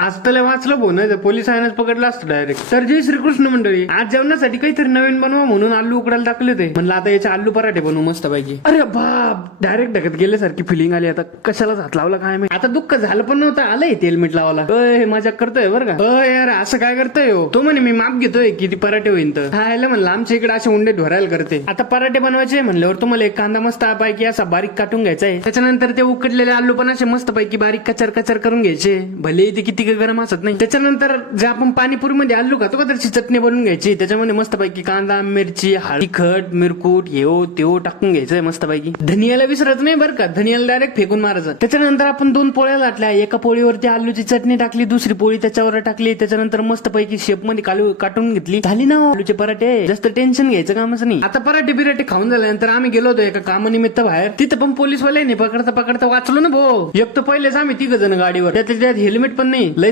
आज त्याला वाचलं भाऊ नाही तर पोलिसांनाच पकडलं असतं डायरेक्ट. तर जय श्रीकृष्ण मंडळी, आज जेवणासाठी काहीतरी नवीन बनवा म्हणून आलू उकडायला टाकले होते. म्हणलं आता याचे आलू पराठे बनवू मस्त पाहिजे. अरे बाप, डायरेक्ट ढकत गेल्यासारखी फिलिंग आली. आता कशाला हात लावला काय माहिती. आता दुःख झालं पण नव्हतं, आलंय तेलमीठ लावायला. हे मजा करतोय बरं का. यार असं काय करतोय हो. तो म्हणे मी माप घेतोय किती पराठे होईल तर. खायला म्हणलं आमच्या इकडे असे उंडे ढोरायला करते. आता पराठे बनवायचे म्हणल्यावर तुम्हाला एक कांदा मस्त पैकी असा बारीक काटून घ्यायचा आहे. त्याच्यानंतर ते उकडलेले आलू पण असे मस्त पैकी बारीक कचर कचर करून घ्यायचे. भले ते किती गरम असत नाही. त्याच्यानंतर जे आपण पाणीपुरी मध्ये आलू खातो का त्याची चटणी बनवून घ्यायची. त्याच्यामध्ये मस्त पैकी कांदा मिरची हळदी खट मिरकूट हेव तेव टाकून घ्यायचंय मस्त पैकी. धनियाला विसरायचं नाही बरं का, धनियाला डायरेक्ट फेकून मारायचं. त्याच्यानंतर आपण 2 पोळ्या लाटल्या. एका पोळीवरती आलूची चटणी टाकली, दुसरी पोळी त्याच्यावर टाकली. त्याच्यानंतर मस्त पैकी शेप मध्ये काटून घेतली. झाली ना आलूचे पराठे. जास्त टेन्शन घ्यायचं कामच नाही. आता पराठे बिराठे खाऊन झाल्यानंतर आम्ही गेलो होतो एका कामानिमित्त बाहेर. तिथं पण पोलीसवाल्याने पकडता पकडता वाचलो ना भाऊ. एक तर पहिलेच आम्ही 3 जण गाडीवर, त्यात हेल्मेट पण नाही.